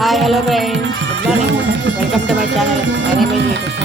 Hi hello friends, good morning. Welcome to my channel. My name is Krishna.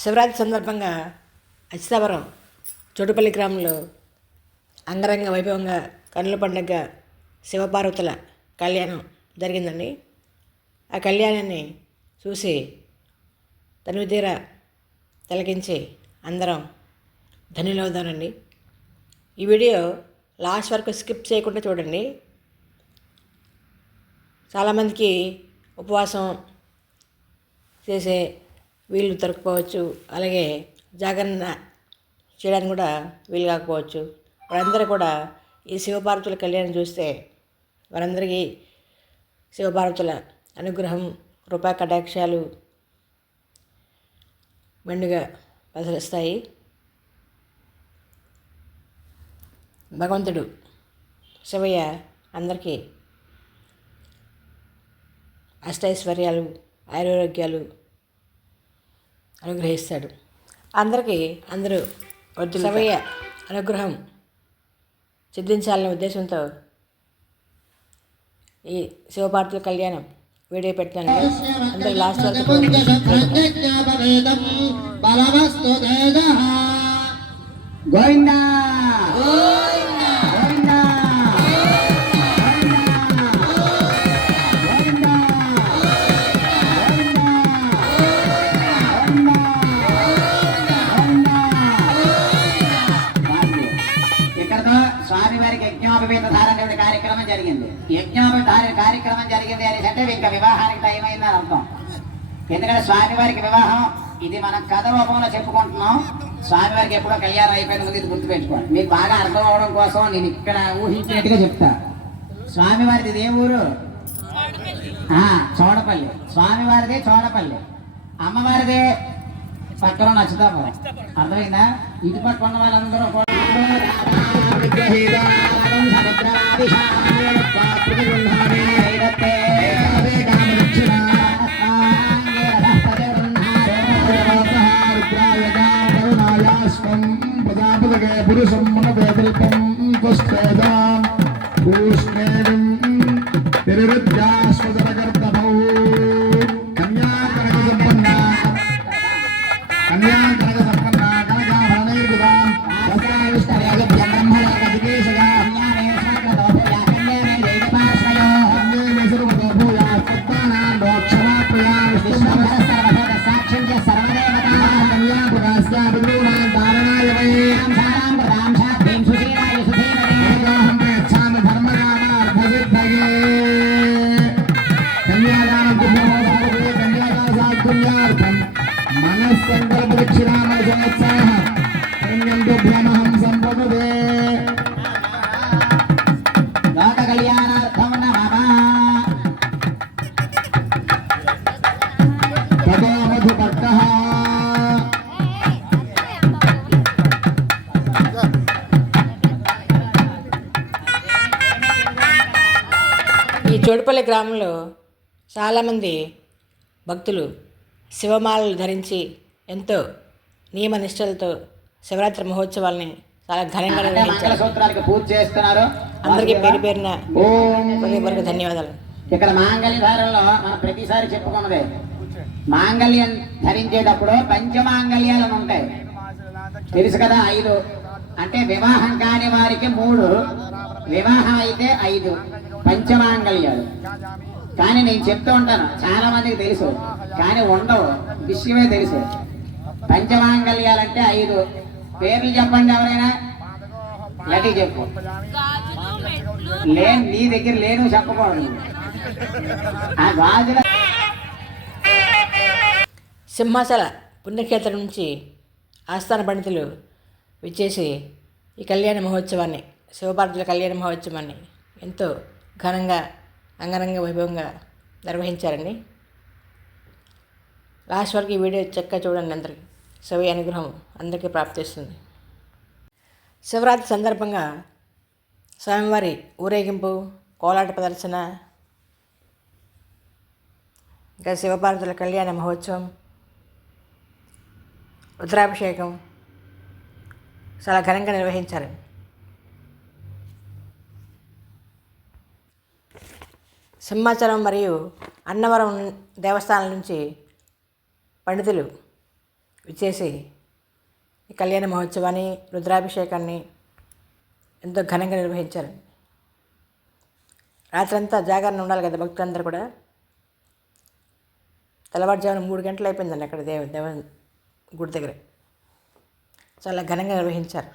Shivaratri సందర్భంగా అచితాపురం చోటుపల్లి గ్రామంలో అంగరంగ వైభవంగా కన్నుల పండుగ శివపార్వతుల కళ్యాణం జరిగిందండి. ఆ కళ్యాణాన్ని చూసి తనివితీరా తిలకించి అందరం ధన్యులవుదానండి. ఈ వీడియో లాస్ట్ వరకు స్కిప్ చేయకుండా చూడండి. చాలామందికి ఉపవాసం చేసే వీళ్ళు దొరకపోవచ్చు, అలాగే జాగరణ చేయడానికి కూడా వీలు కాకపోవచ్చు. వారందరూ కూడా ఈ శివపార్వతుల కళ్యాణం చూస్తే వారందరికీ శివపార్వతుల అనుగ్రహం, కృపా కటాక్షాలు మెండుగా ప్రసరిస్తాయి. భగవంతుడు శివయ్య అందరికీ అష్టైశ్వర్యాలు, ఆరోగ్యాలు అనుగ్రహిస్తాడు. అందరూ శివయ్య అనుగ్రహం సిద్ధించాలనే ఉద్దేశంతో ఈ శివపార్వతుల కళ్యాణం వీడియో పెడతాను. అందరూ లాస్ట్ వరకు గోవిందా యజ్ఞోపవేత కార్యక్రమం జరిగింది. కార్యక్రమం జరిగింది అనేసి ఇంకా వివాహానికి టైం అయిందని అర్థం. ఎందుకంటే స్వామివారికి వివాహం ఇది మనం కథ రూపంలో చెప్పుకుంటున్నాం. స్వామివారికి ఎప్పుడో కళ్యాణం అయిపోయినందుకు ఇది గుర్తుపెట్టుకోండి. మీకు బాగా అర్థం అవడం కోసం నేను ఇక్కడ ఊహించినట్టుగా చెప్తా. స్వామివారిది ఇదే ఊరు? చోడపల్లి. స్వామివారిదే చోడపల్లి, అమ్మవారిదే పక్కన అచ్యుతాపురం. అర్థమైందా? ఇటు పక్క ఉన్న వాళ్ళందరూ పురుషం మనోకల్పం పుష్పేదాం పుష్పేదం తిరువిద్యాస్వదనకర్తమౌ కన్యాకనక సంపన్న కనకాభరణైర్విదాం చోటుపల్లి గ్రామంలో చాలామంది భక్తులు శివమాలలు ధరించి ఎంతో నియమ నిష్టలతో శివరాత్రి మహోత్సవాల్ని చాలా ఘనంగా నిర్వహించారు. అందరికీ పేరు పేరున హృదయపూర్వక ధన్యవాదాలు. ఇక్కడ మాంగళ్య ధారణలో మనం ప్రతిసారి చెప్పుకున్నదే, మాంగళ్యం ధరించేటప్పుడు పంచమాంగళ్యాలు ఉంటాయి తెలుసు కదా. 5 అంటే వివాహం కాని వారికి 3, వివాహం అయితే 5 పంచమాంగళ్యాలు. కానీ నేను చెప్తూ ఉంటాను, చాలా మందికి తెలుసు కానీ ఉండవు, విషయమే తెలుసు. పంచమాంగళ్యాలంటే 5 పేర్లు చెప్పండి ఎవరైనా. గట్టి చెప్పు. నీ దగ్గర లేను చెప్పకూడదు. ఆ గాజుల సింహాచల పుణ్యక్షేత్రం నుంచి ఆస్థాన పండితులు విచ్చేసి ఈ కళ్యాణ మహోత్సవాన్ని, శివపార్వతుల కళ్యాణ మహోత్సవాన్ని ఎంతో ఘనంగా అంగరంగ వైభవంగా నిర్వహించారండి. లాస్ట్ వరకు ఈ వీడియో చక్కగా చూడండి. అందరికీ శివ అనుగ్రహం అందరికీ ప్రాప్తిస్తుంది. శివరాత్రి సందర్భంగా స్వామివారి ఊరేగింపు, కోలాట ప్రదర్శన, ఇంకా శివపార్వతుల కళ్యాణ మహోత్సవం, రుద్రాభిషేకం చాలా ఘనంగా నిర్వహించారు. సింహాచలం మరియు అన్నవరం దేవస్థానాల నుంచి పండితులు విచ్చేసి ఈ కళ్యాణ మహోత్సవాన్ని, రుద్రాభిషేకాన్ని ఎంతో ఘనంగా నిర్వహించారు. రాత్రంతా జాగరణ ఉండాలి కదా భక్తులందరూ కూడా. తెల్లవారుజామున 3 గంటలు అయిపోయిందండి అక్కడ దేవ గుడి దగ్గర. చాలా ఘనంగా నిర్వహించారు.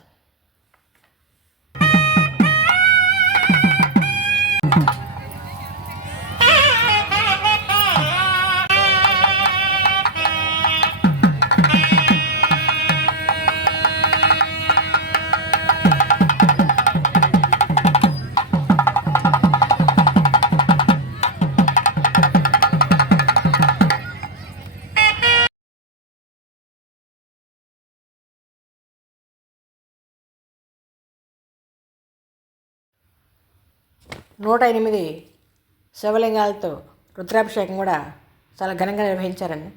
నూట 8 శివలింగాలతో రుద్రాభిషేకం కూడా చాలా ఘనంగా నిర్వహించారండి.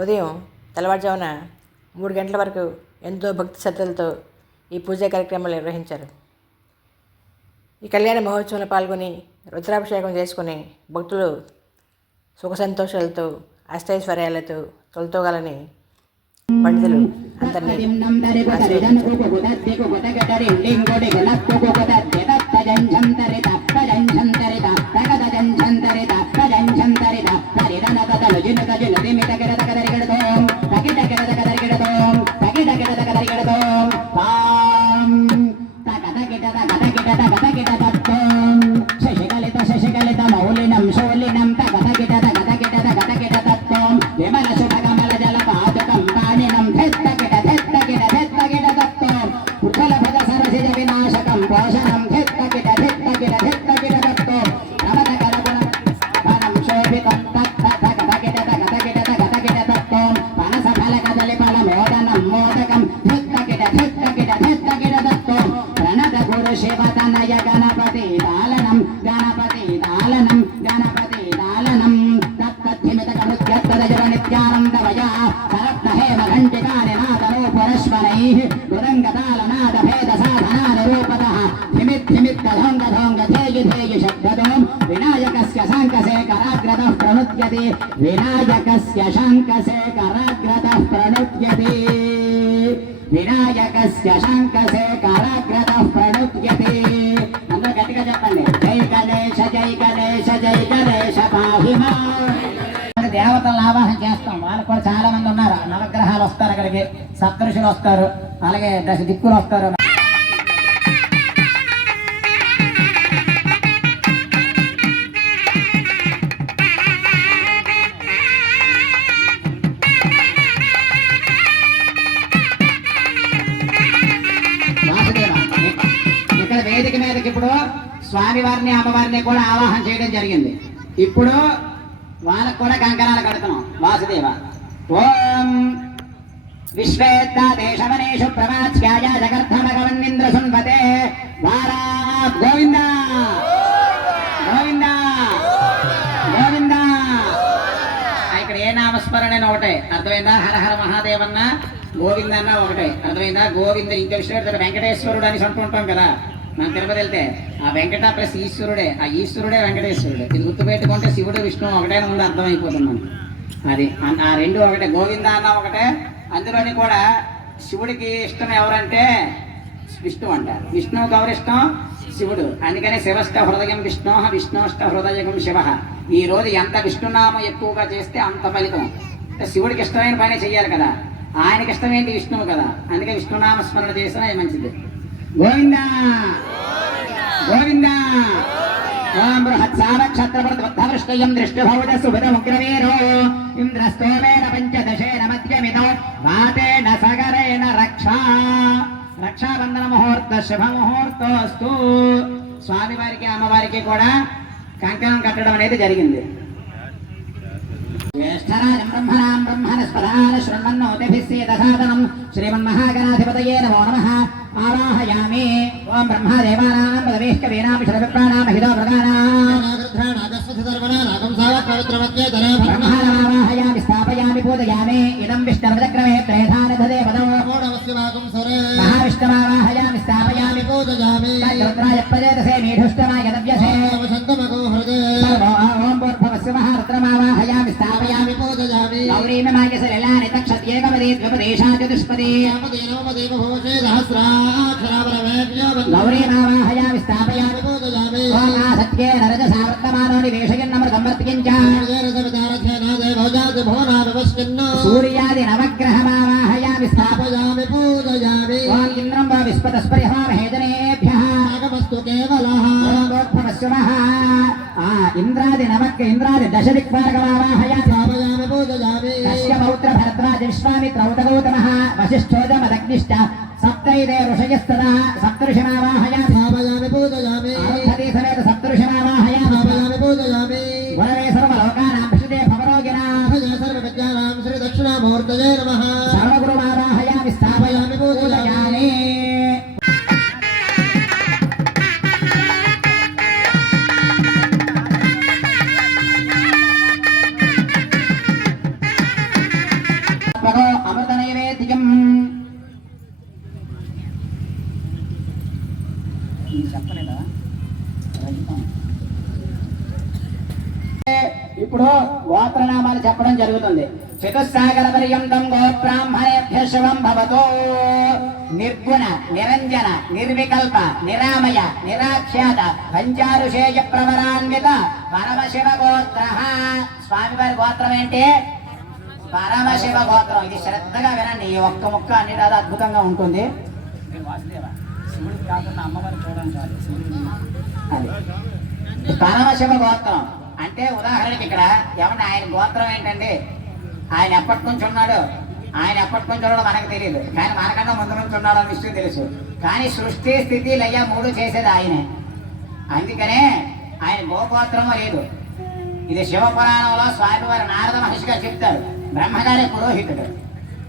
ఉదయం తెల్లవారుజామున 3 గంటల వరకు ఎంతో భక్తి శ్రద్ధలతో ఈ పూజా కార్యక్రమాలు నిర్వహించారు. ఈ కళ్యాణ మహోత్సవంలో పాల్గొని రుద్రాభిషేకం చేసుకుని భక్తులు సుఖ సంతోషాలతో, అష్టైశ్వర్యాలతో తొలతోగాలని పండితులు అందరినీ వినాయకస్య శంఖశేఖరాగ్రతః ప్రణుద్యతే వినాయకస్య శంఖశేఖరాగ్రతః ప్రణుద్యతే. అందరూ గట్టిగా చెప్పండి, జై గణేశ జై గణేశ జై గణేశ పాహి మాం. దేవతలను ఆవాహన చేస్తాం. వాళ్ళకు కూడా చాలా మంది ఉన్నారు. నవగ్రహాలు వస్తారు అక్కడికి, సప్తఋషులు వస్తారు, అలాగే 10 దిక్కులు వస్తారు. వేదిక మీదకి ఇప్పుడు స్వామివారిని, అమ్మవారిని కూడా ఆవాహన చేయడం జరిగింది. ఇప్పుడు వాళ్ళకు కూడా కంకణాలు కడుతున్నాం. వాసుదేవ ఓం విశ్వేత్త దేశవనేషు ప్రమాచ్యాయ జగర్థమగవన్నింద్ర సున్వతే వారా గోవింద గోవింద గోవింద. ఇక్కడ ఏ నామస్మరణ ఒకటే అర్థమైందా? హర హర మహాదేవన్న, గోవింద అన్న ఒకటే అర్థమైందా? గోవింద ఇంకో విషయం వెంకటేశ్వరుడు అని అంటుంటాం కదా. మనం తిరుపతి వెళ్తే ఆ వెంకట ప్లస్ ఈశ్వరుడే, ఆ ఈశ్వరుడే వెంకటేశ్వరుడే. ఇది గుర్తుపెట్టుకుంటే శివుడు విష్ణు ఒకటే ముందు అర్థమైపోతుంది మనకి. అది ఆ రెండు ఒకటే. గోవింద అన్న ఒకటే. అందులోని కూడా శివుడికి ఇష్టం ఎవరంటే విష్ణు అంటారు. విష్ణువుకి ఎవరు ఇష్టం? శివుడు. అందుకనే శివష్ట హృదయం విష్ణు, విష్ణుష్ట హృదయం శివ. ఈ రోజు ఎంత విష్ణునామం ఎక్కువగా చేస్తే అంత ఫలితం. శివుడికి ఇష్టమైన పని చెయ్యాలి కదా. ఆయనకి ఇష్టమేంటి? విష్ణువు కదా. అందుకే విష్ణునామ స్మరణ చేసినా మంచిది. గోవింద గోవింద. ఓం బృహత్సావక్షత్రవృద్ధవృష్టయం దృష్టిభౌజ సుభృతముగ్రవీరో ఇంద్రస్తోమేన పంచదశేన మధ్యమిద వాటేన సగరేణ రక్షాబంధన ముహూర్త శుభ ముహూర్తోస్తు. స్వామివారికి అమ్మవారికి కూడా కంకణం కట్టడం అనేది జరిగింది. జ్యేష్ఠరాజం బ్రహ్మణాం బ్రహ్మణస్పదాన శృణ్వన్నోతిభిస్సేదసాదనం శ్రీమన్మహాగణాధిపతయే నమో నమః. ఆవాహయామి. ఓం బ్రహ్మదేవానాం పదవేః కవీనాం శరవిప్రాణాం హితో మృగానాం బ్రహ్మాణమావాహయామి స్థాపయామి పూజయామి. ఇదం విష్ణుర్చక్రమే త్రేధానిధదే పదం మహావిష్ణుమావాహయామి స్థాపయామి పూజయామి. రుద్రాయ ప్రజేతసే మీఢుష్టమాయ దవ్యసే ఓం భూర్భువస్య మహారుద్రమావాహయామి స్థాపయామి పూజయామి. గౌరీమమాయ సలిలాని తక్షత్యేకపదే ద్విపదేశా చతుష్పదే గౌరీమావాహయామి స్థాపయామి పూజయామి. ఓం ఆసత్యేన రజసా వర్తమానో నివేశయన్నమృతం వర్తికించ సూర్యాది నవగ్రహమావాహయామి స్థాపయామి పూజయామి. ఓం ఇంద్రం వా విస్పతస్పరిహామహేజనేభ్యః నాగమస్తు కేవలః. ఓం భూర్భువస్య ఇంద్రాది దశదిక్పాలకమావాహయామి స్థాపయామి పూజయామి. కశ్య పౌత్ర భరద్వాజ విశ్వామిత్ర ఉతగౌతమః వశిష్ఠోజమదగ్నిశ్చ సప్తైదే ఋషయస్తదా సప్తఋషిమావాహయామి స్థాపయామి పూజయామి. అరుంధతీ సమేత సప్తఋషిమావాహయామి స్థాపయామి పూజయామి. గురవే సర్వలోకానాం విశుదే భవరోగిణాం సర్వవిద్యానాం శ్రీ దక్షిణామూర్తయే నమః. సర్వగురుమావాహయామి స్థాపయామి పూజయామి. అమృత నైవేద్యం. చెప్పలేదా? ఇప్పుడు గోత్రనామాలు చెప్పడం జరుగుతుంది. చతుస్సాగర పర్యంతం గోబ్రాహ్మణేభ్య శుభం భవతో. నిర్గుణ నిరంజన నిర్వికల్ప నిరామయ నిరాఖ్యాత పంచారుషేయ ప్రవరాన్విత పరమశివ గోత్ర. స్వామివారి గోత్రం ఏంటి? పరమశివ గోత్రం. ఇది శ్రద్ధగా వినండి. ఈ ఒక్క ముక్క అన్నిటి అది అద్భుతంగా ఉంటుంది. పరమశివ గోత్రం అంటే ఉదాహరణకి ఇక్కడ ఏమన్నా ఆయన గోత్రం ఏంటండి? ఆయన ఎప్పటి నుంచి ఉన్నాడు? ఆయన ఎప్పటి నుంచి ఉన్నాడో మనకు తెలియదు, కానీ మనకన్నా ముందు నుంచి ఉన్నాడు అన్న విషయం తెలుసు. కానీ సృష్టి స్థితి లయ మూడు చేసేది ఆయనే. అందుకనే ఆయన గోగోత్రము లేదు. ఇది శివపురాణంలో స్వామివారి నారద మహర్షి గారు చెప్తారు. బ్రహ్మగారే పురోహితుడు.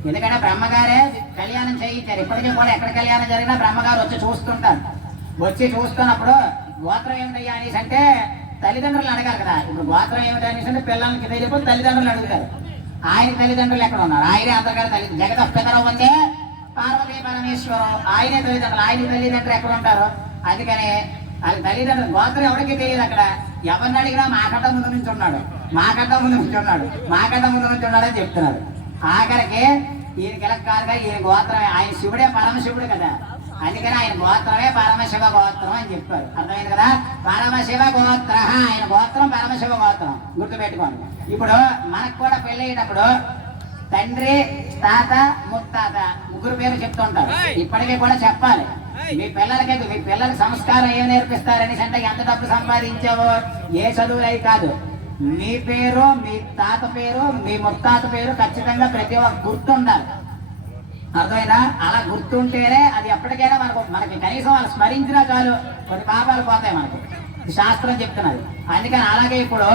ఎందుకంటే బ్రహ్మగారే కళ్యాణం చేయించారు. ఇప్పటికీ కూడా ఎక్కడ కళ్యాణం జరిగినా బ్రహ్మగారు వచ్చి చూస్తుంటారు. వచ్చి చూస్తున్నప్పుడు గోత్రం ఏమిటయ్యా అనేసి అంటే తల్లిదండ్రులు అడగారు కదా. ఇప్పుడు గోత్రం ఏమిటి అనేసి అంటే పిల్లలకి తెలియకపోతే తల్లిదండ్రులు అడుగుతారు. ఆయన తల్లిదండ్రులు ఎక్కడ ఉన్నారు? ఆయనే అందరికీ తల్లి జగత పితరం అంటే పార్వతీ పరమేశ్వరం. ఆయనే తల్లిదండ్రులు. ఆయన తల్లిదండ్రులు ఎక్కడ ఉంటారు? అందుకనే అది తల్లిదండ్రులు గోత్రం ఎవరికి తెలియదు. అక్కడ ఎవరిని అడిగినా మాకంట ముందు నుంచి ఉన్నాడు, మాకంట ముందు నుంచి ఉన్నాడు, మాకంట ముందు నుంచి ఉన్నాడు అని చెప్తున్నారు. ఆఖరికి ఈయన కిలక్కారుగా ఈయన గోత్రమే. ఆయన శివుడే పరమశివుడు కదా. అందుకని ఆయన గోత్రమే పరమశివ గోత్రం అని చెప్పారు. అర్థమైంది కదా? పరమశివ గోత్ర. ఆయన గోత్రం పరమశివ గోత్రం. గుర్తుపెట్టుకోండి. ఇప్పుడు మనకు కూడా పెళ్ళయ్యేటప్పుడు తండ్రి తాత ముత్తాత ముగ్గురు పేరు చెప్తుంటారు. ఇప్పటికీ కూడా చెప్పాలి. మీ పిల్లలకి సంస్కారం ఏం నేర్పిస్తారని అంటే ఎంత డబ్బు సంపాదించావో ఏ చదువులై కాదు, మీ పేరు మీ తాత పేరు మీ ముత్తాత పేరు ఖచ్చితంగా ప్రతి ఒక్క గుర్తుండాలి. అర్థమైనా? అలా గుర్తుంటేనే అది ఎప్పటికైనా మనకి కనీసం వాళ్ళు స్మరించినా చాలు కొన్ని పాపాలు పోతాయి మనకి. శాస్త్రం చెప్తున్నది. అందుకని అలాగే ఇప్పుడు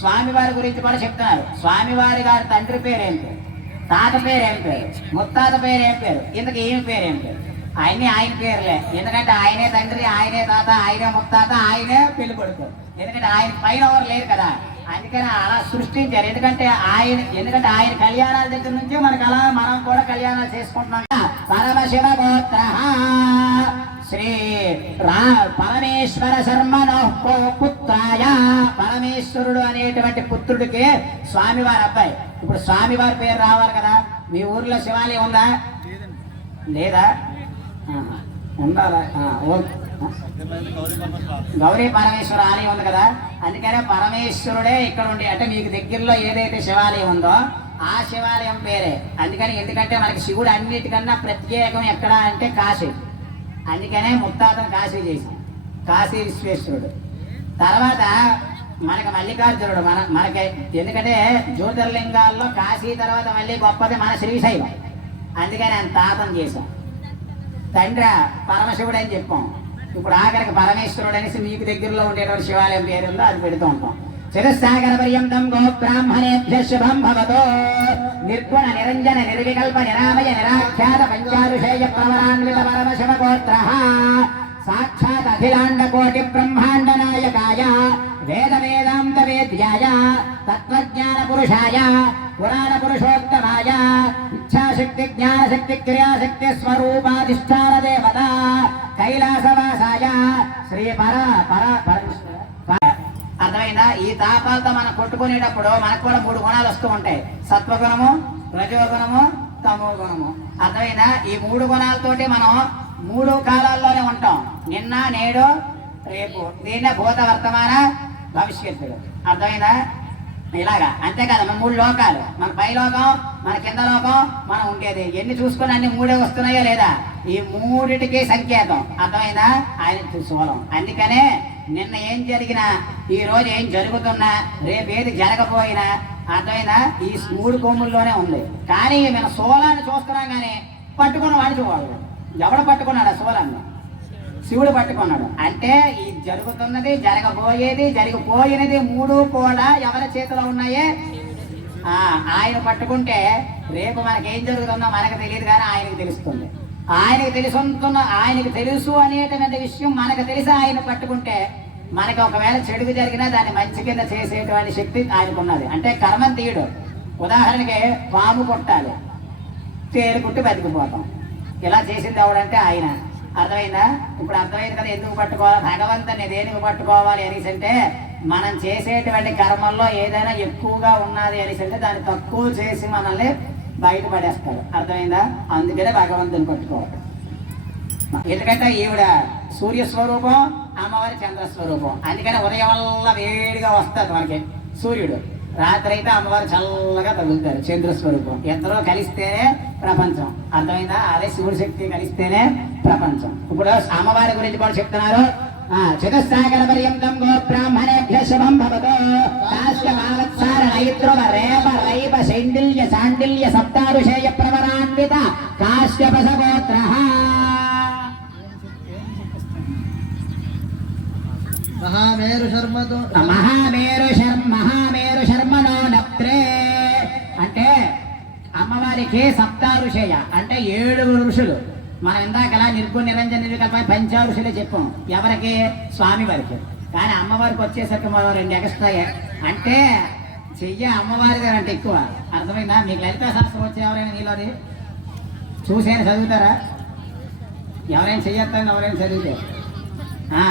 స్వామివారి గురించి కూడా చెప్తున్నారు. స్వామివారి గారి తండ్రి పేరు ఏం పేరు, తాత పేరు ఏం పేరు, ముత్తాత పేరు ఏం పేరు, ఇంతకు ఏమి పేరు ఏం పేరు? ఆయనే ఆయన పేర్లే. ఎందుకంటే ఆయనే తండ్రి, ఆయనే తాత, ఆయనే ముత్తాత, ఆయనే పెళ్లి కొడుకు. ఎందుకంటే ఆయన పైన ఎవరు లేరు కదా. అందుకని అలా సృష్టించారు. ఎందుకంటే ఆయన కళ్యాణాల దగ్గర నుంచి మనకు అలా మనం కూడా కళ్యాణాలు చేసుకుంటున్నాం. పరమశివ గోత్ర శ్రీ పరమేశ్వర శర్మణో పుత్రాయ. పరమేశ్వరుడు అనేటువంటి పుత్రుడికి స్వామివారి అబ్బాయి. ఇప్పుడు స్వామివారి పేరు రావాలి కదా. మీ ఊర్లో శివాలయం ఉందా? లేదా? ఉండాలా? గౌరీ పరమేశ్వర ఆలయం ఉంది కదా. అందుకనే పరమేశ్వరుడే ఇక్కడ ఉండి అంటే మీకు దగ్గరలో ఏదైతే శివాలయం ఉందో ఆ శివాలయం పేరే. ఎందుకంటే మనకి శివుడు అన్నిటికన్నా ప్రత్యేకం ఎక్కడ అంటే కాశీ. అందుకనే ముత్తాతను కాశీ చేశాం, కాశీ విశ్వేశ్వరుడు. తర్వాత మనకి మల్లికార్జునుడు. మనకి ఎందుకంటే జ్యోతిర్లింగాల్లో కాశీ తర్వాత మళ్ళీ గొప్పది మన శ్రీశైలం. అందుకని ఆయన తాతం చేశాం. తండ్రి పరమశివుడు అని చెప్పాం. ఇప్పుడు ఆఖరికి పరమేశ్వరుడు అనేసి మీకు దగ్గరలో ఉండేటువంటి శివాలయం పేరు ఉందో అది పెడుతూ ఉంటాం. చతుస్సాగర పర్యంతం గో బ్రాహ్మణేభ్య శుభం భవతో. నిర్గుణ నిరంజన నిర్వికల్ప నిరామయ నిరాఖ్యాత పంచారుషేయ ప్రవరాన్విత పరమశివ గోత్ర సాక్షాత్ అఖిలాండ కోటి బ్రహ్మాండ నాయకాయ వేద వేదాంత వేద్యాయ తత్వజ్ఞాన పురుషాయ పురాణ పురుషోత్తమాయ ఇచ్ఛాశక్తి జ్ఞానశక్తి క్రియాశక్తి స్వరూపాధిష్టాన దేవత కైలాసవాసాయ శ్రీ అర్థమైందా? ఈ తాపాలతో మనం కొట్టుకునేటప్పుడు మనకు కూడా 3 గుణాలు వస్తూ ఉంటాయి. సత్వగుణము, రజోగుణము, తమో గుణము. అర్థమైందా? ఈ 3 గుణాలతోటి మనం 3 కాలాల్లోనే ఉంటాం. నిన్న, నేడు, రేపు. దీన్నే భూత, వర్తమాన, భవిష్యత్తుడు. అర్థమైందా? ఇలాగా అంతేకాదు. మన 3 లోకాలు, మన పై లోకం, మన కింద లోకం, మనం ఉండేది. ఎన్ని చూసుకుని అన్ని 3 వస్తున్నాయో లేదా? ఈ 3టికి సంకేతం. అర్థమైందా? ఆయన సోలం. అందుకనే నిన్న ఏం జరిగినా, ఈ రోజు ఏం జరుగుతున్నా, రేపు ఏది జరగపోయినా, అర్థమైనా ఈ 3 కొమ్ముల్లోనే ఉంది. కానీ మన సోలాన్ని చూస్తున్నాం కానీ పట్టుకున్న వాడు చూడాలి. ఎవడు పట్టుకున్నాడు ఆ సోలాన్ని? శివుడు పట్టుకున్నాడు. అంటే ఈ జరుగుతున్నది, జరగబోయేది, జరిగిపోయినది 3 కూడా ఎవరి చేతిలో ఉన్నాయే? ఆయన పట్టుకుంటే రేపు మనకేం జరుగుతుందో మనకు తెలియదు కానీ ఆయనకు తెలుస్తుంది. ఆయనకు తెలుసు అనేటువంటి విషయం మనకు తెలిసి ఆయన పట్టుకుంటే మనకి ఒకవేళ చెడుగు జరిగినా దాన్ని మంచి కింద చేసేటువంటి శక్తి ఆయనకున్నది. అంటే కర్మం తీయడు. ఉదాహరణకి పాము కొట్టాలి, తేలు కుట్టి బతికిపోతాం. ఇలా చేసింది ఎవడంటే ఆయన. అర్థమైందా? ఇప్పుడు అర్థమైంది కదా ఎందుకు పట్టుకోవాలి భగవంతుని, దేనికి పట్టుకోవాలి అనేసి అంటే మనం చేసేటువంటి కర్మల్లో ఏదైనా ఎక్కువగా ఉన్నది అనేసి అంటే దాన్ని తక్కువ చేసి మనల్ని బయటపడేస్తాడు. అర్థమైందా? అందుకనే భగవంతుని పట్టుకోవాలి. ఎందుకంటే ఈవిడ సూర్యస్వరూపం, అమ్మవారి చంద్రస్వరూపం. అందుకని ఉదయం వల్ల వేడిగా వస్తుంది మనకి సూర్యుడు, రాత్రి అయితే అమ్మవారు చల్లగా తగులుతారు. చంద్రస్వరూపం. ఇద్దరు కలిస్తేనే ప్రపంచం. అర్థమైందా? అదే శివుడి శక్తి కలిస్తేనే ప్రపంచం. ఇప్పుడు అమ్మవారి గురించి కూడా చెప్తున్నారు. చతుస్సాగర పర్యంతం గో బ్రాహ్మణేభ్య శుభం భవతో. కాశ్యమావత్సార నైద్రువ రేప రైప శైండిల్య శాండిల్య సప్తారుషేయ ప్రవరాన్విత కాశ్యపస గోత్ర. మహామేరు శర్మనో నప్త్రే. అంటే అమ్మవారికి సప్తారుషేయ అంటే 7 ఋషులు. మనం ఇందాకలా నిర్గుణ నిరంజన నిర్వికల్ప పంచారుషులే చెప్పాం. ఎవరికి? స్వామి వారికి. కానీ అమ్మవారికి వచ్చేసరికి మనం 2 ఎక్స్ట్రా. అంటే చెయ్యి అమ్మవారిది అంటే ఎక్కువ. అర్థమైందా? మీకు లలితా శాస్త్రం వచ్చే ఎవరైనా నీలోది చూసేనా చదువుతారా? ఎవరైనా చెయ్యొద్దని ఎవరైనా చదివితే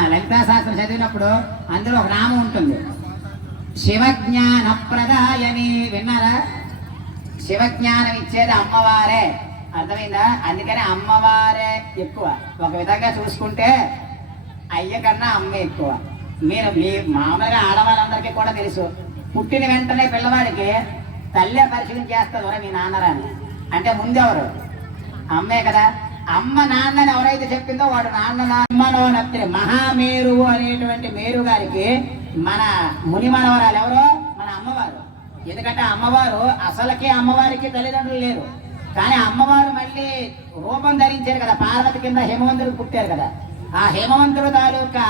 లలితా శాస్త్రం చదివినప్పుడు అందులో ఒక నామం ఉంటుంది, శివజ్ఞాన ప్రదాయని. విన్నారా? శివజ్ఞానం ఇచ్చేది అమ్మవారే. అర్థమైందా? అందుకని అమ్మవారే ఎక్కువ. ఒక విధంగా చూసుకుంటే అయ్య కన్నా అమ్మ ఎక్కువ. మీరు మీ మామూలుగా ఆడవాళ్ళందరికీ కూడా తెలుసు, పుట్టిన వెంటనే పిల్లవాడికి తల్లే పరిచయం చేస్తారు మీ నాన్నరాని. అంటే ముందెవరు? అమ్మే కదా. అమ్మ నాన్నని ఎవరైతే చెప్పిందో వాడు నాన్ననో నప్తిరి. మహామేరువు అనేటువంటి మేరు గారికి మన ముని మనవరాలు ఎవరో? మన అమ్మవారు. ఎందుకంటే అమ్మవారు అసలుకి అమ్మవారికి తల్లిదండ్రులు లేరు. కానీ అమ్మవారు మళ్ళీ రూపం ధరించారు కదా. పార్వతి కింద హేమవంతుడు పుట్టారు కదా. ఆ హేమవంతుడు తాలూకా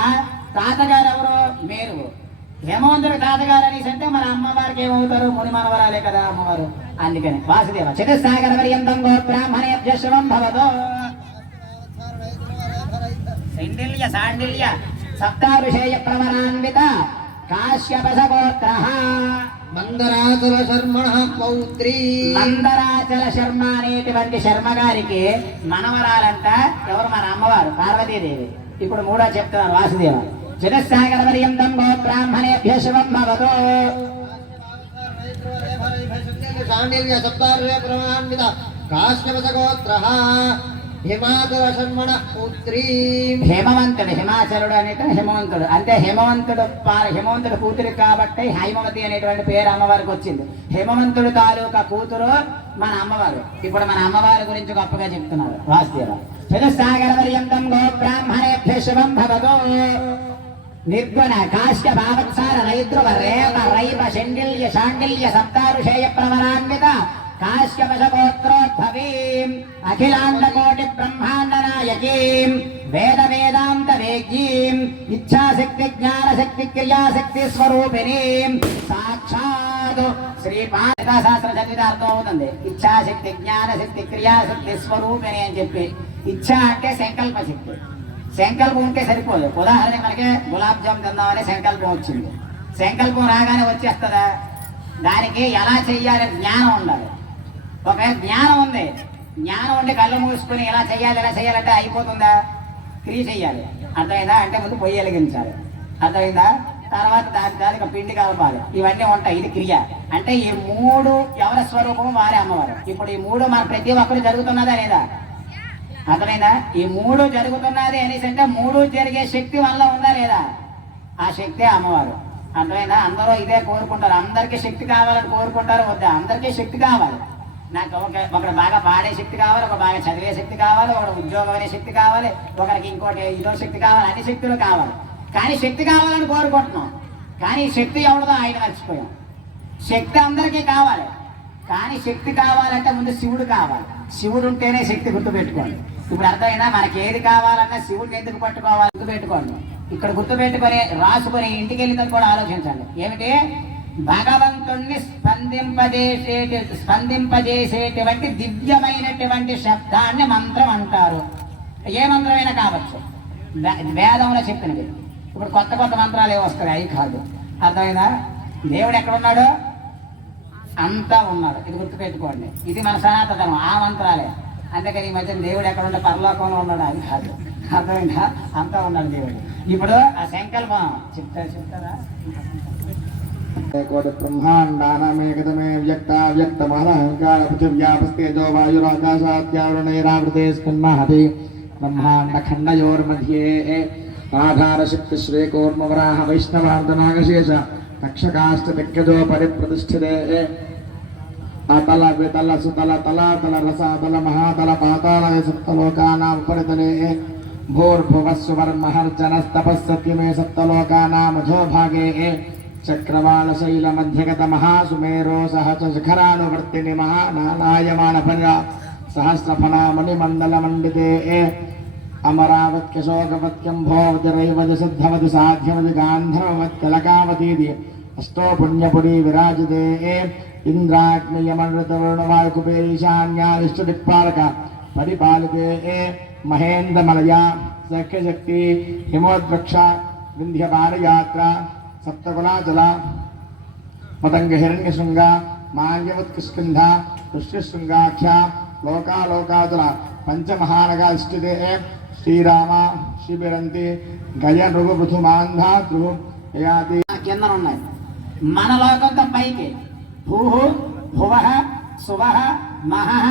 తాతగారు ఎవరో? మేరువు. హేమవంతుడు తాతగారు అనేసి అంటే మన అమ్మవారికి ఏమవుతారు? ముని మనవరాలే కదా అమ్మవారు. అందుకని వాసుదేవ చతుస్సాగర పర్యంతం గో బ్రాహ్మణేభ్య శుభం భవతో. శైండిల్య శాండిల్య సప్తారుషేయ ప్రవరాన్విత కాశ్యపస గోత్ర. మందరాచల శర్మణ పౌత్రి. మందరాచల శర్మ అనేటువంటి శర్మ గారికి మనవరాలంట. ఎవరు? మన అమ్మవారు పార్వతీదేవి. ఇప్పుడు 3వ చెప్తున్నారు వాసుదేవ. చతుస్సాగర పర్యంతం గో బ్రాహ్మణేభ్య శుభం భవతో. శాండిల్య సప్తారుషేయ ప్రవరాన్విత కాశ్యపస గోత్ర. హిమాచల శర్మణ పుత్రి. హేమవంతుడు, హిమాచలుడు అనేటువంటి హేమవంతుడు. అంటే హేమవంతుడు కూతురు కాబట్టి హైమవతి అనేటువంటి పేరు అమ్మవారికి వచ్చింది. హేమవంతుడు తాలూకా కూతురు మన అమ్మవారు. ఇప్పుడు మన అమ్మవారి గురించి గొప్పగా చెప్తున్నారు వాసుదేవ. చతుస్సాగర పర్యంతం గో బ్రాహ్మణేభ్య శుభం భవతో. నిర్గుణ కాశ్య భావత్సార నైద్రువ రేప రైప శండిల్య శాండిల్య సప్తారుషేయ ప్రవరాన్విత కాశ్యపశ గోత్రోద్భవీం అఖిలాండ కోటి బ్రహ్మాండ నాయకీం వేద వేదాంత వేద్యీం ఇచ్ఛాశక్తి జ్ఞానశక్తి క్రియాశక్తి స్వరూపిణీం సాక్షాత్ శ్రీపాదశాస్త్ర చదివితే అర్థం అవుతుంది. ఇచ్ఛాశక్తి జ్ఞానశక్తి క్రియాశక్తి స్వరూపిణి అని చెప్పి, ఇచ్ఛ అంటే సంకల్ప శక్తి. సంకల్పం ఉంటే సరిపోదు. ఉదాహరణ మనకి గులాబ్ జామ్ తిందామని సంకల్పం వచ్చింది. సంకల్పం రాగానే వచ్చేస్తుందా? దానికి ఎలా చెయ్యాలి జ్ఞానం ఉండాలి. ఒకవేళ జ్ఞానం ఉంది, జ్ఞానం ఉండి కళ్ళు మూసుకుని ఎలా చేయాలంటే అయిపోతుందా? క్రియ చెయ్యాలి. అర్థమైందా? అంటే ముందు పొయ్యి వెలిగించాలి. అర్థమైందా? తర్వాత దానికి పిండి కలపాలి. ఇవన్నీ ఉంటాయి. ఇది క్రియ. అంటే ఈ మూడు ఎవరి స్వరూపము వారే అమ్మవారు. ఇప్పుడు ఈ మూడు మన ప్రతి ఒక్కరు జరుగుతున్నదా లేదా? అర్థమైందా? ఈ మూడు జరుగుతున్నది అనేసి అంటే మూడు జరిగే శక్తి వల్ల ఉందా లేదా? ఆ శక్తి అమ్మవారు. అర్థమైందా? అందరూ ఇదే కోరుకుంటారు. అందరికీ శక్తి కావాలని కోరుకుంటారు. వద్దా? అందరికీ శక్తి కావాలి. నాకు ఒకడు బాగా పాడే శక్తి కావాలి, ఒక బాగా చదివే శక్తి కావాలి, ఒకడు ఉద్యోగం అనే శక్తి కావాలి, ఒకరికి ఇంకోటి ఇదో శక్తి కావాలి, అన్ని శక్తులు కావాలి. కానీ శక్తి కావాలని కోరుకుంటున్నాం. కానీ శక్తి ఎవరిదో ఆయన మర్చిపోయాం. శక్తి అందరికీ కావాలి. కానీ శక్తి కావాలంటే ముందు శివుడు కావాలి. శివుడు ఉంటేనే శక్తి గుర్తుపెట్టుకోండి. ఇప్పుడు అర్థమైనా మనకి ఏది కావాలన్నా శివుడిని ఎందుకు పట్టుకోవాలి? గుర్తుపెట్టుకోండి. ఇక్కడ గుర్తుపెట్టుకొని రాసుకొని ఇంటికి వెళ్ళిన కూడా ఆలోచించండి. ఏమిటి? భగవంతుణ్ణి స్పందింపజేసేటువంటి దివ్యమైనటువంటి శబ్దాన్ని మంత్రం అంటారు. ఏ మంత్రమైనా కావచ్చు. వేదంలో చెప్పినది. ఇప్పుడు కొత్త కొత్త మంత్రాలు ఏమి వస్తాయి? అవి కాదు. అర్థమైనా? దేవుడు ఎక్కడున్నాడు? అంతా ఉన్నాడు. ఇది గుర్తుపెట్టుకోండి. ఇది మన సనాతనం. ఆ మంత్రాలే. అందుకని ఈ మధ్య దేవుడు ఎక్కడ ఉంటే పరలోకంలో ఉన్నాడు. అది కాదు. అర్థమైందా? అంతా ఉన్నాడు దేవుడు. ఇప్పుడు ఆ సంకల్పం చెప్తారా? కోటి బ్రహ్మాండానామేకతమే వ్యక్తావ్యక్తమహంకార పృథివ్యాపస్తేజో వాయురాకాశాద్యావృణైరావృతేస్మిన్మహతి బ్రహ్మాండ ఖండయోర్मध्ये ఆధారశక్తి శ్రీకూర్మవరాహ వైష్ణవార్ధనాగశేష తక్షకాష్టదిగ్గజో పరిప్రతిష్ఠితే అతల వితల సుతల తలాతల రసాతల మహాతల పాతాళ సప్తలోకానాం ఉపరితలే భూర్భువస్సువర్మహర్జనస్తపస్సత్యమే సప్తలోకానామధోభాగే చక్రవాళశైల మధ్యగత మహాసుమేరో సహ శిఖరానువర్తిని మహానాలాయమాన ఫల సహస్రఫలామణి మండల మండితే అమరావత్యశోకవత్యం భోవతిరైవతి సిద్ధవతి సాధ్యవతి గాంధర్వత్కలకావతీది అష్టో పుణ్యపురీ విరాజితే ఇంద్రాగ్నియమనృతవరుణవాయుకుబేరీశాన్యాదిష్టదిక్పాలక పరిపాలితే మహేంద్రమలయా సఖ్యశక్తి హిమోద్వక్ష వింధ్యపారయాత్ర సప్తకులాచల మతంగ హిరణ్యశృంగ మాల్యవత్కిష్కింధ ఋష్యశృంగాఖ్య లోకాలోకాచల పంచమహానగా ఇష్టితే శ్రీరామ శిబిరంతి గయ నృగు పృథుమాంధ ధ్రువు యాతి. కింద ఉన్నాయి. మన లోకంతో పైకి భూః భువః సువః మహః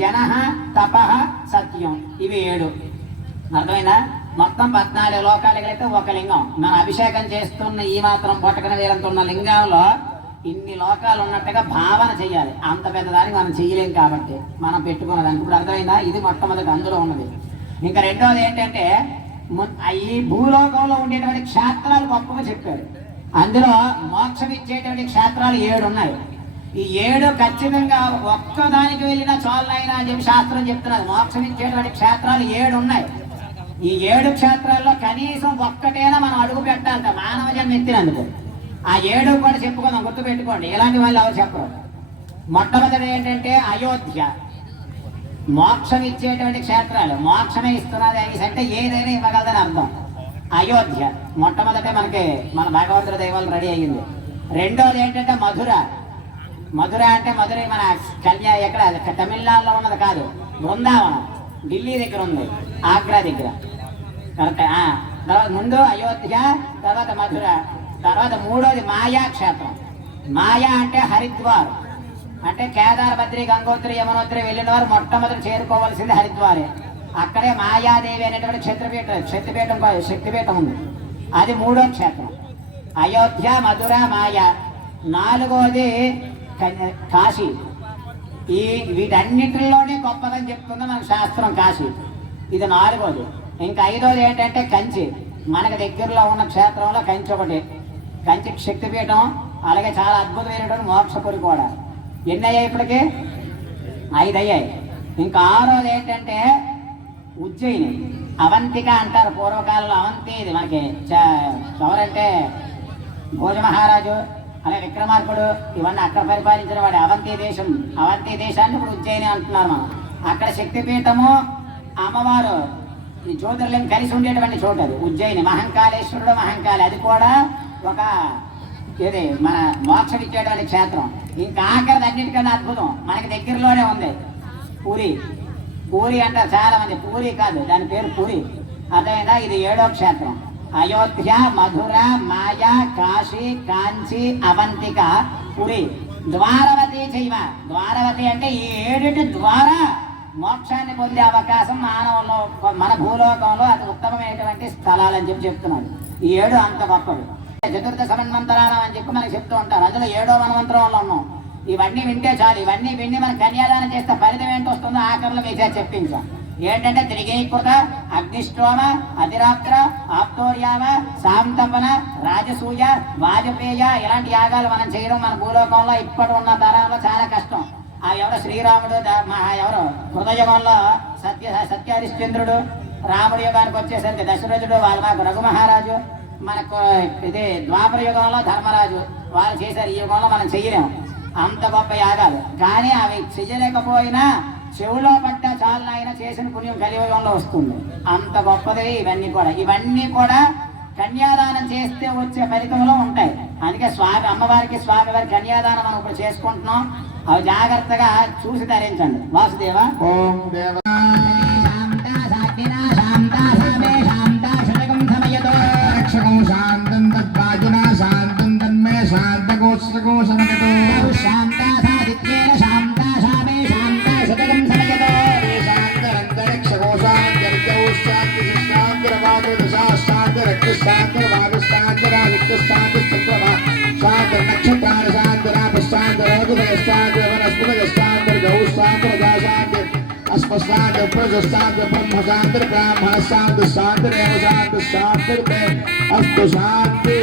జనః తపః సత్యం. ఇవి 7. అర్థమైనా? మొత్తం 14 లోకాలకి అయితే ఒక లింగం. మనం అభిషేకం చేస్తున్న ఈ మాత్రం పొట్టకన వేలంతో ఉన్న లింగంలో ఇన్ని లోకాలు ఉన్నట్టుగా భావన చెయ్యాలి. అంత పెద్దదానికి మనం చెయ్యలేం కాబట్టి మనం పెట్టుకున్నదానికి. ఇప్పుడు అర్థమైందా? ఇది మొట్టమొదటి అందులో ఉన్నది. ఇంకా రెండోది ఏంటంటే ఈ భూలోకంలో ఉండేటువంటి క్షేత్రాలు గొప్పగా చెప్పారు. అందులో మోక్షం ఇచ్చేటువంటి క్షేత్రాలు 7 ఉన్నాయి. ఈ 7 ఖచ్చితంగా ఒక్కదానికి వెళ్ళినా చాలైనా అని చెప్పి శాస్త్రం చెప్తున్నది. మోక్షం ఇచ్చేటువంటి క్షేత్రాలు 7 ఉన్నాయి. ఈ 7 క్షేత్రాల్లో కనీసం ఒక్కటైనా మనం అడుగు పెట్టాలంట మానవ జన్మ ఎత్తినందుకు. ఆ 7 కూడా చెప్పుకుందాం. గుర్తుపెట్టుకోండి. ఇలాంటి వాళ్ళు ఎవరు చెప్పరు. మొట్టమొదటి ఏంటంటే అయోధ్య. మోక్షం ఇచ్చేటువంటి క్షేత్రాలు. మోక్షమే ఇస్తున్నది అనేసి అంటే ఏదైనా ఇవ్వగలదని అర్థం. అయోధ్య మొట్టమొదటే మనకి మన భగవంతుడి దైవాలు రెడీ అయ్యింది. రెండోది ఏంటంటే మధుర. మధుర అంటే మధురై మన ఎక్కడ తమిళనాడులో ఉన్నది కాదు, బృందావనం ఢిల్లీ దగ్గర ఉంది, ఆగ్రా దగ్గర. కరెక్ట్. తర్వాత ముందు అయోధ్య, తర్వాత మధుర, తర్వాత మూడోది మాయా క్షేత్రం. మాయా అంటే హరిద్వార్. అంటే కేదార్, బద్రి, గంగోత్రి, యమునోత్రి వెళ్ళిన వారు మొట్టమొదటి చేరుకోవాల్సింది హరిద్వారే. అక్కడే మాయాదేవి అనేటువంటి శక్తిపీఠం ఉంది. అది 3వ క్షేత్రం. అయోధ్య, మధుర, మాయా. 4వది కాశీ. ఈ వీటన్నిటిలోనే గొప్పదని చెప్తుంది మన శాస్త్రం కాశీ. ఇది 4వది. ఇంకా 5వది ఏంటంటే కంచి. మనకు దగ్గరలో ఉన్న క్షేత్రంలో కంచి ఒకటి. కంచి శక్తిపీఠం. అలాగే చాలా అద్భుతమైనటువంటి మోక్షపురి కూడా. ఎన్ని అయ్యాయి ఇప్పటికి? 5 అయ్యాయి. ఇంకా ఆరోది ఏంటంటే ఉజ్జయిని, అవంతిక అంటారు పూర్వకాలంలో. అవంతి ఇది మనకి ఎవరంటే భోజ మహారాజు అలాగే విక్రమార్కుడు ఇవన్నీ అక్కడ పరిపాలించిన వాడు అవంతి దేశం. అవంతి దేశాన్ని ఇప్పుడు ఉజ్జయిని అంటున్నారు మనం. అక్కడ శక్తిపీఠము అమ్మవారు ఈ జ్యోతిర్లింగం కలిసి ఉండేటువంటి చోటు అది ఉజ్జయిని. మహంకాళేశ్వరుడు మహంకాళి అది కూడా ఒక ఇది మన మోక్షం ఇచ్చేటువంటి క్షేత్రం. ఇంకా ఆఖరిది అన్నిటికన్నా అద్భుతం మనకి దగ్గరలోనే ఉంది పూరి. పూరి అంటారు చాలా మంది, పూరి కాదు దాని పేరు పూరి. అదేనా ఇది 7వ క్షేత్రం. అయోధ్య, మధుర, మాయా, కాశీ, కాంచి, అవంతిక, పురి, ద్వారవతి చైవ. ద్వారవతి అంటే ఈ 7 ద్వారా మోక్షాన్ని పొందే అవకాశం మానవుల్లో మన భూలోకంలో అతి ఉత్తమమైనటువంటి స్థలాలని చెప్తున్నాడు. ఈ 7 అంత గొప్పవి. చతుర్థ సమన్వంతరానం అని చెప్పి మనకి చెప్తూ ఉంటారు. అందులో 7వ మన్వంతరంలో ఉన్నాం. ఇవన్నీ వింటే చాలు. ఇవన్నీ విని మనం కన్యాదానం చేస్తే ఫలితం ఏంటి వస్తుందో ఆఖరిలో మీకు చెప్పించాం. ఏంటంటే త్రిగీకృత, అగ్నిష్టోమ, అతిరాత్ర, ఆప్తోర్యామ, సాంతపన, రాజసూయ, వాజపేయ ఇలాంటి యాగాలు మనం చేయడం మన భూలోకంలో ఇప్పటి ఉన్న తరంలో చాలా కష్టం. ఆ ఎవరో శ్రీరాముడు ఎవరు హృదయుగంలో సత్యహరిశ్చంద్రుడు, రాముడి యుగానికి వచ్చేసరికి దశరథుడు, వాళ్ళు మాకు రఘు మహారాజు, మనకు ఇది ద్వాపర యుగంలో ధర్మరాజు వాళ్ళు చేశారు. ఈ యుగంలో మనం చెయ్యలేము అంత గొప్ప యాగాలు. కానీ అవి చెయ్యలేకపోయినా చెవులో పడ్డ చాలా ఆయన చేసిన పుణ్యం కలియుగంలో వస్తుంది. అంత గొప్పది ఇవన్నీ కూడా. ఇవన్నీ కూడా కన్యాదానం చేస్తే వచ్చే ఫలితంలో ఉంటాయి. అందుకే అమ్మవారికి స్వామివారి కన్యాదానం మనం ఇప్పుడు చేసుకుంటున్నాం. అవి జాగ్రత్తగా చూసి ధరించండి. వాసుదేవ ఓం దేవ రక్షకం శాంతం తద్వాజునా శాంతం తన్మే శాంతకోశకో సంగతో శాంతాసాదిత్యేన శాంతాసామే శాంతాశతకం సమయతో శాంతరంతరిక్షకో శాంతరిజౌ శాంతిశాంతరవాదుశాంతరవాదుశాంతరాదిత్యశాంతచంద్రమా శాంతనక్షత్రాల శాంతరాపశాంతరాజుభయశాంతరవనస్పతశాంతరగౌ శాంతరదాశాంతి అస్మశాంత ప్రజశాంత బ్రహ్మశాంతర బ్రాహ్మణ శాంత శాంతరేవ శాంత శాంతరితే అస్తు శాంతి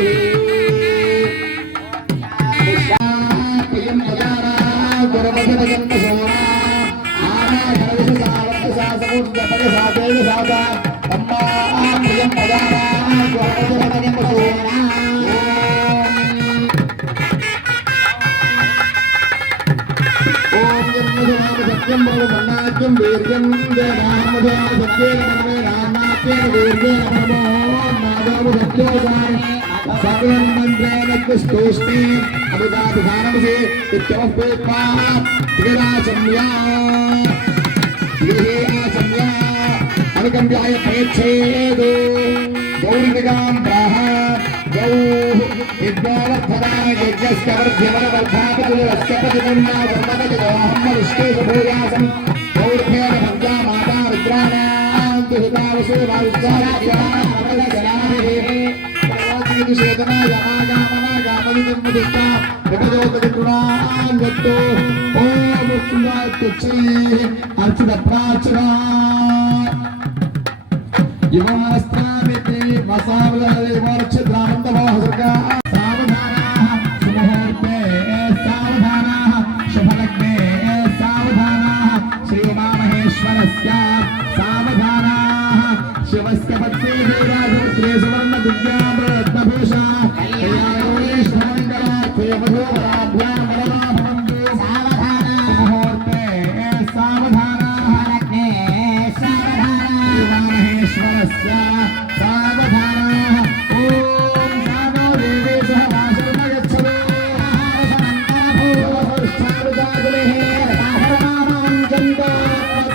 సత్యం మన్నాద్యం వీర్యం సకలం మంత్రేణ స్తోష్ణి అభిదానమసి ఇత్యవపేత్మా అనుకంప్యాయ ప్రయచ్ఛేదో గౌరిగాం బ్రాహ గౌ విద్వావద్ధరాయ యజ్ఞస్య వర్ధ్యవరవర్ధాపతిరస్య ప్రతిపన్నా వర్మదజోహం మనుష్కేషు భూయాసం గౌర్భేణ భద్రా మాతా రుద్రాణాం దుహితావసే వాయుస్సారాజ్యానామగజనాభిః ప్రవాదినిషేదనా యమాగామనా గామనిర్ముదిష్టా విభజోపదిగుణాం యత్తో ఓం ఉత్సునాత్తుచ్చైః అర్చున ప్రాచురా యువమనస్త్రామితి మసావలదేవర్ఛద్రామంతమోహసర్గా సావధానాః సుముహూర్తే సావధానాః శుభలగ్నే సావధానాః శ్రీమామహేశ్వరస్య సావధానాః శివస్య పత్ని వీరాజపుత్రే సువర్ణ దివ్యామరత్నభూషా కళ్యాణోనేశ్వరంగళాఖ్యే వధూవరాభ్యాం వరమాభవంతు సావధానాః సుముహూర్తే సావధానాః లగ్నే శ్రీమామహేశ్వరస్య సావధానాః ఓం సానో దేవే సహ వాసుర్మగచ్చదో ఆహారసమంతరభూవసృష్టానుజాగులేః ఆహారమామంచంతో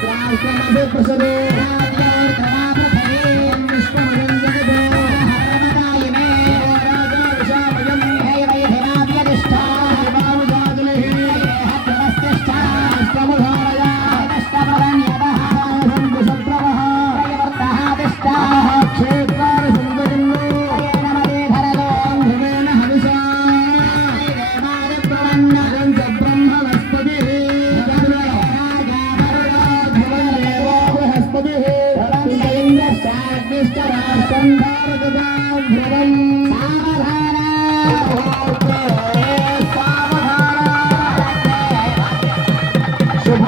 ద్రాష్టమభిప్రసదో రాజ్యోర్ధమాప్రథయేం విశ్వమయం జగదో హరమదాయిమే రాజావిషామయం హేవైధినావ్యధిష్ఠా హిమానుజాగులేః హద్రమస్తిష్ఠా అష్టముధారయా అష్టప్రదన్యదః సంకుశప్రవః క్షేత్రాన్ని సుందరిలో బ్రహ్మణస్పతి శుభ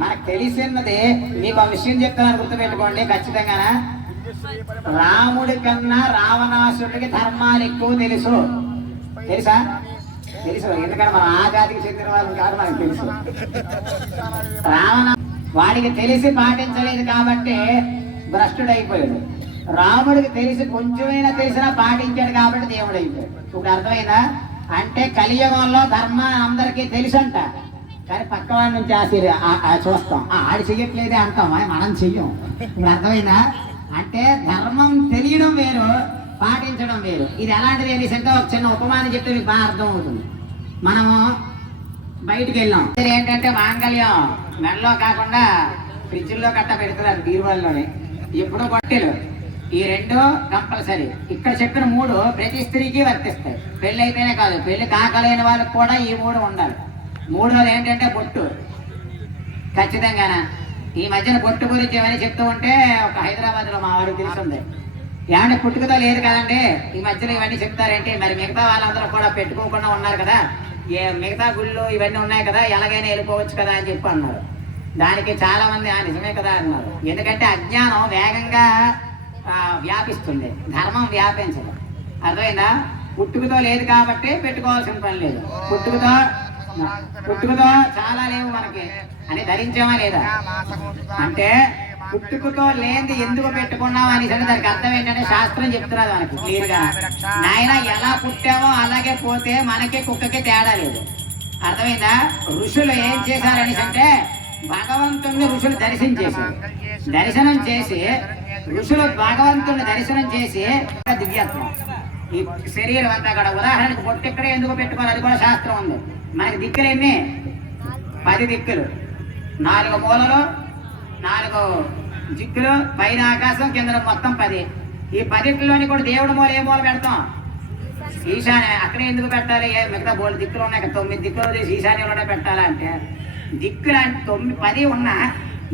మనకు తెలిసినది మీకు ఒక విషయం చెప్తాను, గుర్తుపెట్టుకోండి ఖచ్చితంగా. రాముడి కన్నా రావణాసుడికి ధర్మాలు ఎక్కువ తెలుసు. తెలుసా? తెలుసు, ఎందుకంటే మనం ఆ జాతికి చెందిన వాళ్ళు కాదు, మనకు తెలుసు. వాడికి తెలిసి పాటించలేదు కాబట్టి భ్రష్టుడైపోయాడు. రాముడికి తెలిసి కొంచెమైనా తెలిసినా పాటించాడు కాబట్టి దేవుడు అయిపోయాడు. ఇప్పుడు అర్థమైందా? అంటే కలియుగంలో ధర్మం అందరికీ తెలుసంట, కానీ పక్క వాడి నుంచి చూస్తాం, ఆడి చెయ్యట్లేదే అంటాం, మనం చెయ్యం. ఇప్పుడు అర్థమైందా? అంటే ధర్మం తెలియడం వేరు, పాటించడం వేరు. ఇది ఎలాంటిది అనేసంటే ఒక చిన్న ఉపమానం చెప్తే మీకు బాగా అర్థం అవుతుంది. మనము బయటికి వెళ్ళాం, ఏంటంటే మాంగళ్యం మెడలో కాకుండా ఫ్రిడ్జ్లో కట్ట పెడుతున్నారు, బీరువాల్లోనే. ఎప్పుడో పొట్టెలు ఈ రెండు కంపల్సరీ. ఇక్కడ చెప్పిన 3 ప్రతి స్త్రీకి వర్తిస్తాయి. పెళ్లి అయితేనే కాదు, పెళ్లి కాకలేని వాళ్ళకి కూడా ఈ 3 ఉండాలి. 3వది ఏంటంటే బొట్టు. ఖచ్చితంగానా ఈ మధ్యన బొట్టు గురించి ఏమైనా చెప్తూ ఉంటే ఒక హైదరాబాద్లో మా వాడికి తెలుస్తుంది, ఏమంటే పుట్టుకతో లేదు కదండి, ఈ మధ్యలో ఇవన్నీ చెప్తారేంటి, మరి మిగతా వాళ్ళందరూ కూడా పెట్టుకోకుండా ఉన్నారు కదా, మిగతా గుళ్ళు ఇవన్నీ ఉన్నాయి కదా, ఎలాగైనా వెళ్ళిపోవచ్చు కదా అని చెప్పి అన్నారు. దానికి చాలా మంది నిజమే కదా అన్నారు. ఎందుకంటే అజ్ఞానం వేగంగా వ్యాపిస్తుంది, ధర్మం వ్యాపించదు. అర్థమైందా? పుట్టుకతో లేదు కాబట్టి పెట్టుకోవాల్సిన పని లేదు. పుట్టుకతో చాలా లేవు మనకి అని ధరించామా లేదా? అంటే పుట్టుకతో లేనిది ఎందుకు పెట్టుకున్నావు అని సరే దానికి అర్థం ఏంటంటే శాస్త్రం చెప్తున్నది మనకి క్లియర్గా. నాయన ఎలా పుట్టామో అలాగే పోతే మనకి కుక్కకి తేడా లేదు. అర్థమైందా? ఋషులు ఏం చేశారని అంటే భగవంతుణ్ణి ఋషులు దర్శనం చేసి ఋషులు భగవంతుని దర్శనం చేసి దివ్యత్వం ఈ శరీరం అంతా కూడా. ఉదాహరణకు బొట్టు ఇక్కడ ఎందుకు పెట్టుకోవాలి, అది కూడా శాస్త్రం ఉంది. మనకి దిక్కులు ఎన్ని? 10 దిక్కులు, 4 మూలలు, 4 దిక్కులు, పైన ఆకాశం, కింద మొత్తం 10. ఈ 10లోని కూడా దేవుడి మూల ఏ మూల పెడతాం? ఈశాన్య. అక్కడే ఎందుకు పెట్టాలి? మిగతా 3 దిక్కులు ఉన్నాయి కదా, 9 దిక్కులు తీసి ఈశాన్యంలోనే పెట్టాలా అంటే దిక్కులు అంటే 10 ఉన్నా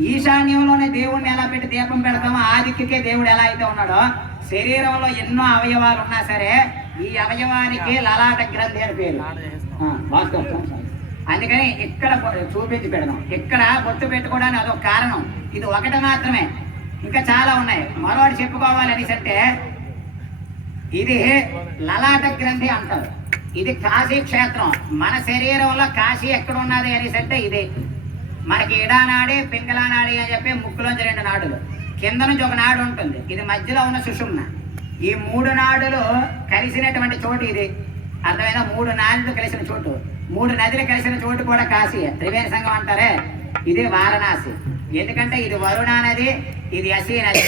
ఈశాన్యంలోనే దేవుడిని ఎలా పెట్టి దీపం పెడతామో ఆ దిక్కుకే దేవుడు ఎలా అయితే ఉన్నాడో, శరీరంలో ఎన్నో అవయవాలు ఉన్నా సరే ఈ అవయవానికి లలాట గ్రంథి అని పేరు. అందుకని ఇక్కడ చూపించి పెడదాం. ఇక్కడ బొట్టు పెట్టుకోవడానికి అదొక కారణం. ఇది ఒకటి మాత్రమే, ఇంకా చాలా ఉన్నాయి. మరోటి చెప్పుకోవాలి అనేసి అంటే ఇది లలాట గ్రంథి అంటారు. ఇది కాశీ క్షేత్రం. మన శరీరంలో కాశీ ఎక్కడ ఉన్నది అనేసి అంటే ఇది మనకి ఇడానాడి, పింగళానాడి అని చెప్పి ముక్కులోంచి 2 నాడులు, కింద నుంచి ఒక నాడు ఉంటుంది, ఇది మధ్యలో ఉన్న సుషుమ్న. ఈ 3 నాడులు కలిసినటువంటి చోటు ఇది. అర్థమైనా? 3 నాడులు కలిసిన చోటు, 3 నదులు కలిసిన చోటు కూడా కాశీ. త్రివేణి సంఘం అంటారే, ఇది వారణాసి. ఎందుకంటే ఇది వరుణ నది, ఇది యశీ నది.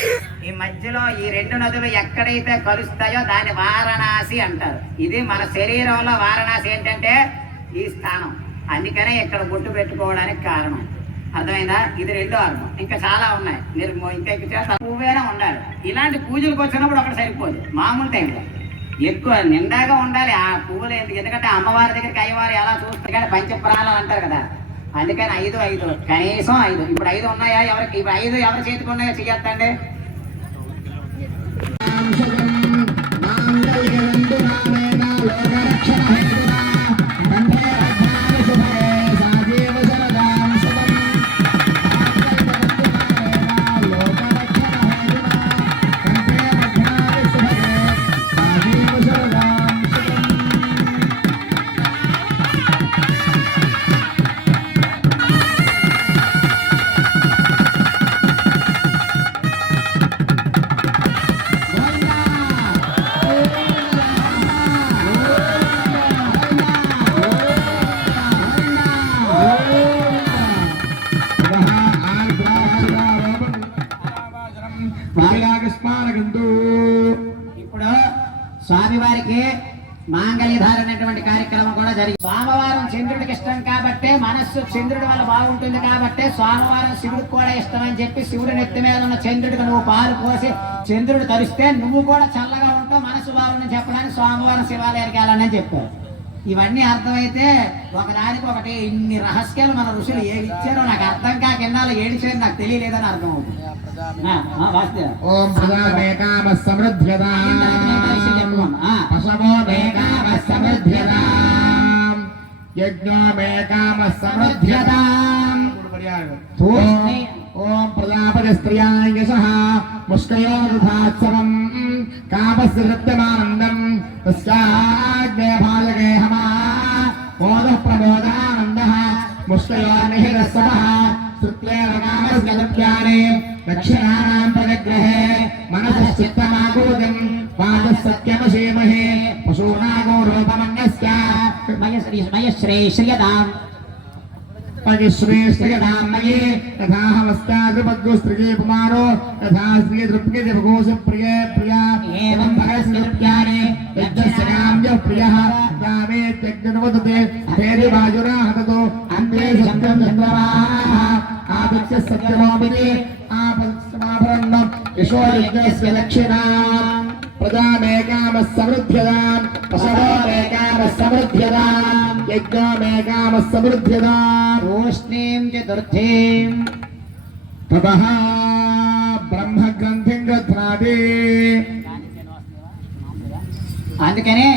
ఈ మధ్యలో ఈ 2 నదులు ఎక్కడైతే కలుస్తాయో దాన్ని వారణాసి అంటారు. ఇది మన శరీరంలో వారణాసి ఏంటంటే ఈ స్థానం. అందుకనే ఇక్కడ బొట్టు పెట్టుకోవడానికి కారణం. అర్థమైందా? ఇది 2వ అర్థం. ఇంకా చాలా ఉన్నాయి, మీరు ఇంకా పువ్వేనా ఉండాలి. ఇలాంటి పూజలకు వచ్చినప్పుడు ఒకటి సరిపోదు, మామూలు టైంలో ఎక్కువ నిండాగా ఉండాలి ఆ పువ్వులు. ఎందుకంటే అమ్మవారి దగ్గరికి అయ్యవారు ఎలా చూస్తారు కానీ పంచప్రాణాలు అంటారు కదా, అందుకని 5 కనీసం 5. ఇప్పుడు 5 ఉన్నాయా? ఎవరికి ఇప్పుడు 5 ఎవరి చేతికి ఉన్నాయో చెయ్యొద్దండి. ఇప్పుడు స్వామివారికి మాంగళ్యధారణ అనేటువంటి కార్యక్రమం కూడా జరిగింది. సోమవారం చంద్రుడికి ఇష్టం కాబట్టి, మనస్సు చంద్రుడి వల్ల బాగుంటుంది కాబట్టి సోమవారం శివుడికి కూడా ఇష్టం అని చెప్పి శివుడి నెత్తి మీద ఉన్న చంద్రుడికి నువ్వు పాలు పోసి చంద్రుడు తరిస్తే నువ్వు కూడా చల్లగా ఉంటావు, మనస్సు బాగుందని చెప్పడానికి సోమవారం శివాలయానికి వెళ్ళాలని చెప్పారు. ఇవన్నీ అర్థమైతే ఒకదానికి ఒకటి ఇన్ని రహస్యాలు మన ఋషులు ఏమి ఇచ్చారో నాకు అర్థం కాక ఎన్నాళ్ళు ఏడిచారు నాకు తెలియలేదని అర్థం అవుతుంది. यज्ञमेकामः समृद्ध्यताम् तूष्णीम् ओम प्रजापतिस्त्रियाय यशः मुष्टयोरुधात्सवम् कामस्य सत्यमानन्दम् तस्याग्ने भाजके हमा मोदः प्रमोदानन्दः मुष्टयोर्निहितः श्रुत्वेन कामस्य दप्याने दक्षिणानां प्रजग्रहे मनसः चित्तमाकूतिम् वाचः सत्यमशीमहे पशूनागो रूपमन्यस्य मयश्री श्रियताम् श्रीश्रियधामये तथा हवस्ताद्रुपद्गुस्त्रिये पुमारो तथा श्री द्रुप्यते भगोस प्रिये प्रिया एवं भगस्त्रुप्याने यज्ञस्य काम्यः प्रियः रामे त्यज्ञनवदते तेरि बाजुरा हततो अन्ते सत्यं धन्वराः आदित्य सत्यमोमिति आपत्समाभरन्नम् यशो यज्ञस्य लक्षिणाम् प्रजामेकामः समृद्ध्यताम् पशवोमेकामः समृद्ध्यताम् यज्ञमेकामः समृद्ध्यताम् तूष्णीम् चतुर्थीम् ततः ब्रह्मग्रन्थिं गध्नाति అందుకనే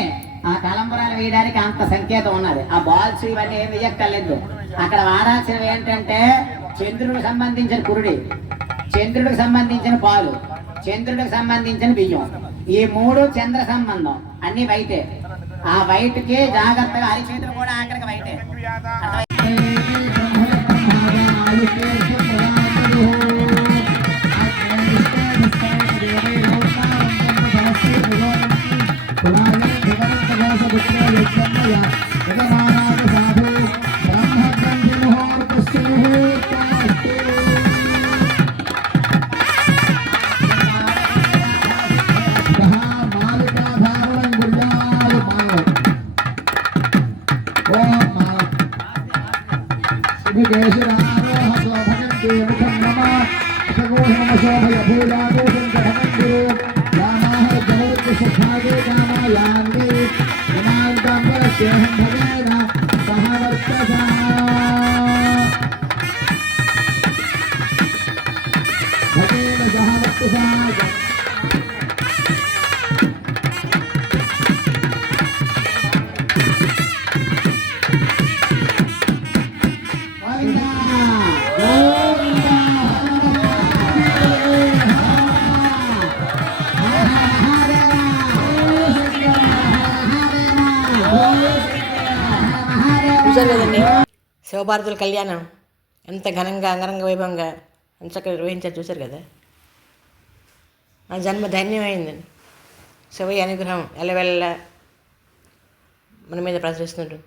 ఆ తలంబరాలు వేయడానికి అంత సంకేతం ఉన్నది. ఆ బాల్స్ ఇవన్నీ ఏం వేయక్కర్లేదు. అక్కడ వాడాల్సినవి ఏంటంటే చంద్రుడికి సంబంధించిన కురుడి, చంద్రుడికి సంబంధించిన పాలు, చంద్రుడికి సంబంధించిన బియ్యం, ఈ మూడు చంద్ర సంబంధం అన్ని వైటే. ఆ వైట్కి జాగ్రత్తగా అరిచేతులు కూడా ఆఖరికి వైటే. చూశారు కదండి శివభారతుల కళ్యాణం ఎంత ఘనంగా అంగరంగ వైభవంగా ఎంత చక్కగా నిర్వహించారు. చూశారు కదా, మన జన్మ ధన్యమైందండి. శివయ్య అనుగ్రహం ఎల్లవెల్ల మన మీద ప్రసరిస్తుంటు.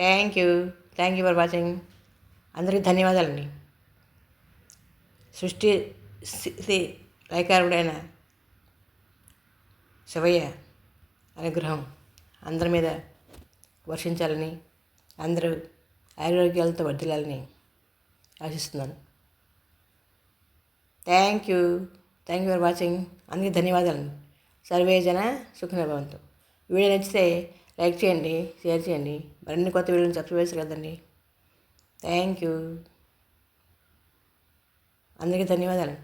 Thank you for watching. అందరికీ ధన్యవాదాలండి. సృష్టి స్థితి లయకారుడైన శివయ్య అనుగ్రహం అందరి మీద వర్షించాలని, అందరూ ఆరోగ్యాలతో వర్ధిల్లాలని ఆశిస్తున్నాను. Thank you for watching. అందరికీ ధన్యవాదాలు. సర్వే జన సుఖినో భవంతు. వీడియో నచ్చితే లైక్ చేయండి, షేర్ చేయండి. మరిన్ని కొత్త వీడియోని సబ్స్క్రైబ్ చేస్తారు కదండి. Thank you. అందరికీ ధన్యవాదాలు.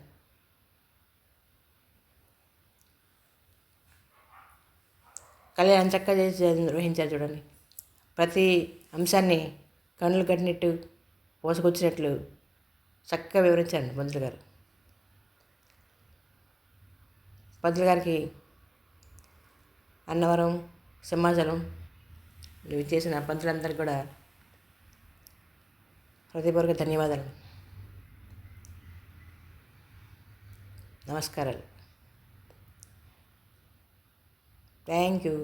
కళ్యాణం చక్కగా చేసి నిర్వహించారు చూడండి. ప్రతి అంశాన్ని కన్నులు కట్టినట్టు పోసుకొచ్చినట్లు చక్కగా వివరించారండి పంతులు గారు. పంతులు గారికి అన్నవరం, సింహాచలం ఇవి చేసిన పంతులందరికీ కూడా హృదయపూర్వక ధన్యవాదాలు, నమస్కారాలు. Thank you.